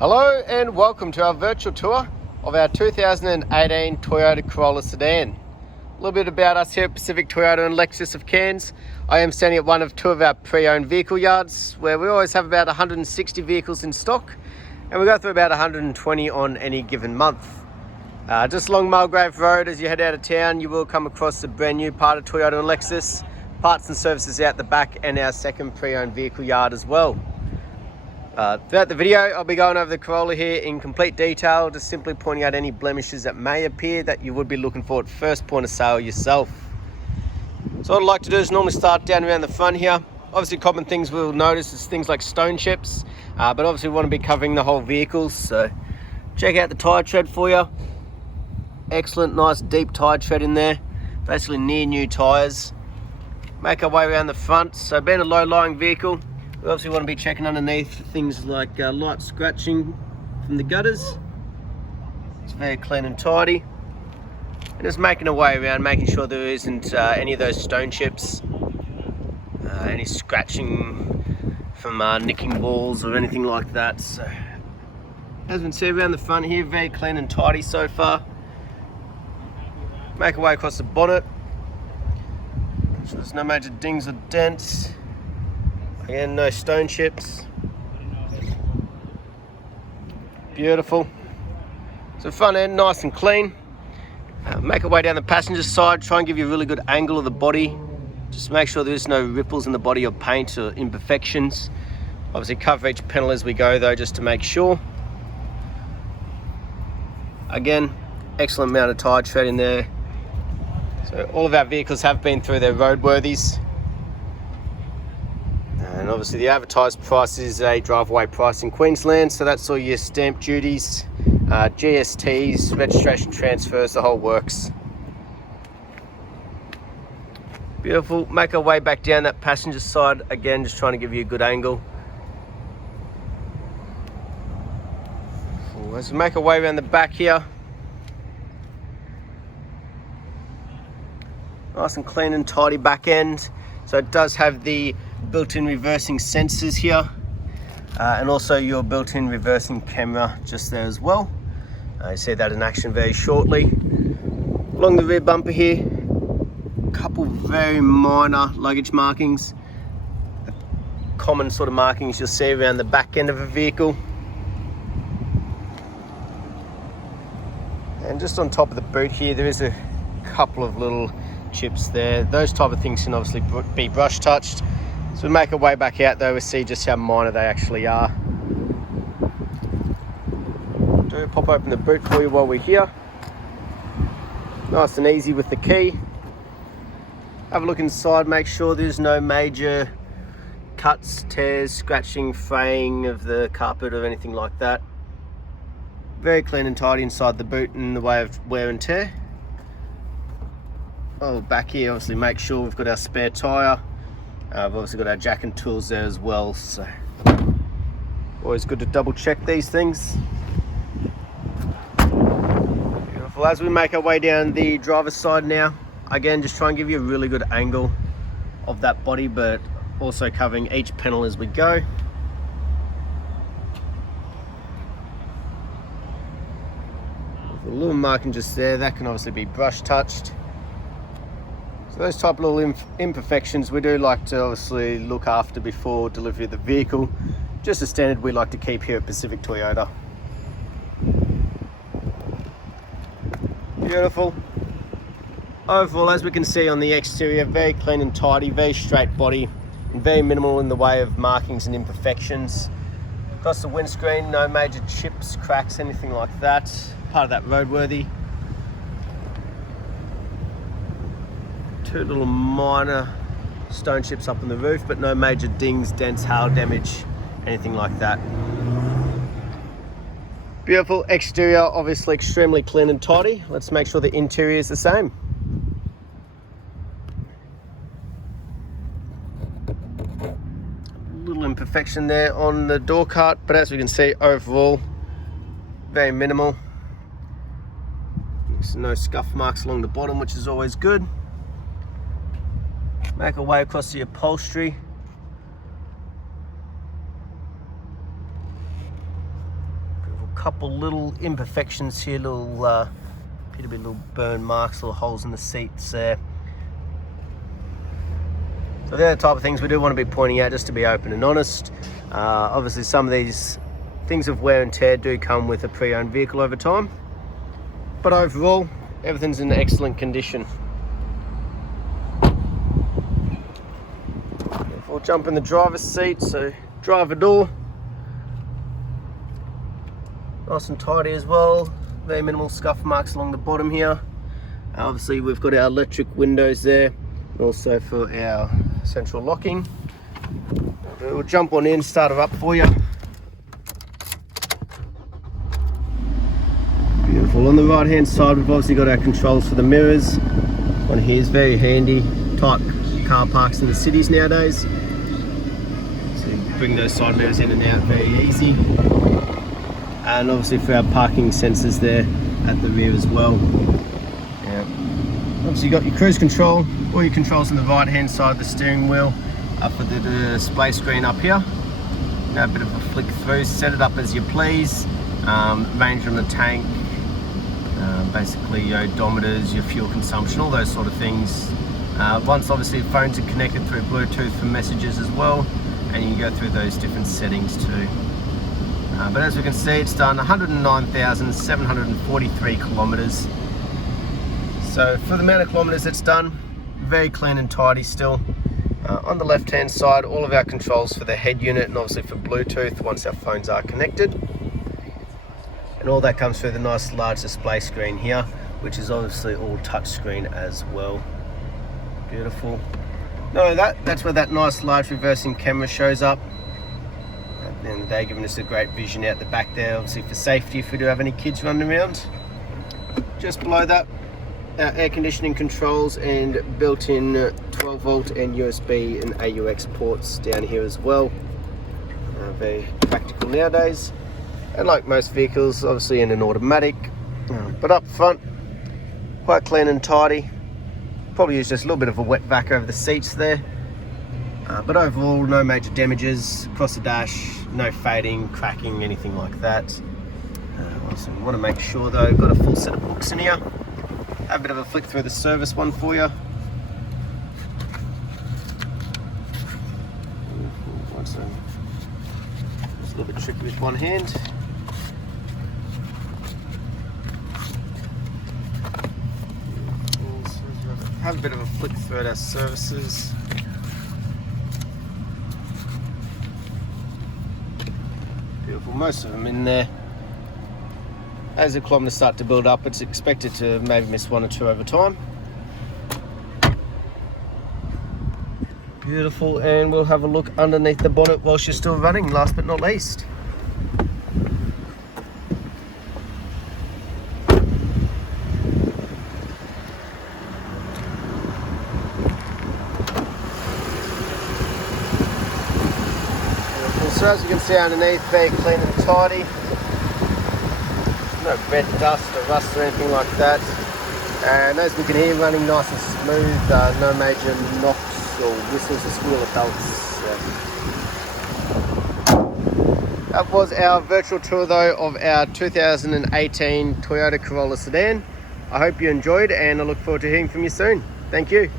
Hello and welcome to our virtual tour of our 2018 Toyota Corolla Sedan. A little bit about us here at Pacific Toyota and Lexus of Cairns. I am standing at one of two of our pre-owned vehicle yards where we always have about 160 vehicles in stock and we go through about 120 on any given month. Just along Mulgrave Road as you head out of town, you will come across the brand new part of Toyota and Lexus, parts and services out the back, and our second pre-owned vehicle yard as well. Throughout the video, I'll be going over the Corolla here in complete detail, just simply pointing out any blemishes that may appear that you would be looking for at first point of sale yourself. So what I'd like to do is normally start down around the front here. Obviously common things we'll notice is things like stone chips, but obviously we want to be covering the whole vehicle, so check out the tyre tread for you. Excellent, nice deep tyre tread in there, basically near new tyres. Make our way around the front, so being a low-lying vehicle, we obviously want to be checking underneath for things like light scratching from the gutters. It's very clean and tidy. And just making our way around, making sure there isn't any of those stone chips, any scratching from nicking balls or anything like that. So, as we can see around the front here, very clean and tidy so far. Make our way across the bonnet. So there's no major dings or dents. Again, no stone chips. Beautiful. So front end nice and clean. Make our way down the passenger side, try and give you a really good angle of the body. Just make sure there's no ripples in the body or paint or imperfections. Obviously cover each panel as we go though, just to make sure. Again, excellent amount of tyre tread in there. So all of our vehicles have been through their roadworthies. And obviously the advertised price is a drive-away price in Queensland, so that's all your stamp duties, GSTs, registration transfers, the whole works. Beautiful. Make our way back down that passenger side, again just trying to give you a good angle. As we make our way around the back here, nice and clean and tidy back end. So it does have the built-in reversing sensors here, and also your built-in reversing camera just there as well. You see that in action very shortly. Along the rear bumper here, a couple very minor luggage markings, common sort of markings you'll see around the back end of a vehicle. And just on top of the boot here, there is a couple of little chips there. Those type of things can obviously be brush touched. So we make our way back out though, we see just how minor they actually are. Do pop open the boot for you while we're here. Nice and easy with the key. Have a look inside, make sure there's no major cuts, tears, scratching, fraying of the carpet or anything like that. Very clean and tidy inside the boot in the way of wear and tear. Oh, back here, obviously make sure we've got our spare tyre. We've obviously got our jack and tools there as well, so always good to double check these things. Beautiful. As we make our way down the driver's side now, again just try and give you a really good angle of that body, but also covering each panel as we go. A little marking just there, that can obviously be brush touched. So those type of little imperfections we do like to obviously look after before delivery of the vehicle. Just a standard we like to keep here at Pacific Toyota. Beautiful. Overall, as we can see on the exterior, very clean and tidy, very straight body, and very minimal in the way of markings and imperfections. Across the windscreen, no major chips, cracks, anything like that. Part of that roadworthy. Two little minor stone chips up on the roof, but no major dings, dents, hail damage, anything like that. Beautiful exterior, obviously extremely clean and tidy. Let's make sure the interior is the same. Little imperfection there on the door cart, but as we can see overall, very minimal. There's no scuff marks along the bottom, which is always good. Make our way across the upholstery. couple little imperfections here, little appear to be little burn marks, little holes in the seats there. So they're the type of things we do want to be pointing out, just to be open and honest. Obviously some of these things of wear and tear do come with a pre-owned vehicle over time, but overall everything's in excellent condition. We'll jump in the driver's seat, so driver door, nice and tidy as well, very minimal scuff marks along the bottom here. Obviously we've got our electric windows there, also for our central locking. We'll jump on in, start it up for you. Beautiful. On the right hand side we've obviously got our controls for the mirrors. One here is very handy, tight car parks in the cities nowadays. So you bring those side mirrors in and out very easy. And obviously for our parking sensors there at the rear as well. Yeah. Obviously you've got your cruise control, all your controls on the right hand side of the steering wheel. For the display screen up here, a bit of a flick through, set it up as you please, range on the tank, basically your odometers, your fuel consumption, all those sort of things. Once obviously phones are connected through Bluetooth for messages as well, and you can go through those different settings too. But as we can see, it's done 109,743 kilometers. So for the amount of kilometers it's done, very clean and tidy still. On the left hand side, all of our controls for the head unit and obviously for Bluetooth once our phones are connected. And all that comes through the nice large display screen here, which is obviously all touch screen as well. Beautiful. No, that's where that nice large reversing camera shows up. At the end of the day, giving us a great vision out the back there, obviously for safety if we do have any kids running around. Just below that, our air conditioning controls and built-in 12 volt and USB and AUX ports down here as well. Very practical nowadays, and like most vehicles obviously in an automatic, but up front quite clean and tidy. Probably use just a little bit of a wet vac over the seats there, but overall no major damages across the dash, no fading, cracking, anything like that. Also want to make sure though, got a full set of books in here. Have a bit of a flick through the service one for you. It's a little bit tricky with one hand. Have a bit of a flick through our services. Beautiful, most of them in there. As the kilometers start to build up, it's expected to maybe miss one or two over time. Beautiful, and we'll have a look underneath the bonnet while she's still running, last but not least. So as you can see underneath, very clean and tidy. No red dust or rust or anything like that, and as we can hear, running nice and smooth, no major knocks or whistles or squealer belts. That was our virtual tour though of our 2018 Toyota Corolla sedan. I hope you enjoyed, and I look forward to hearing from you soon. Thank you.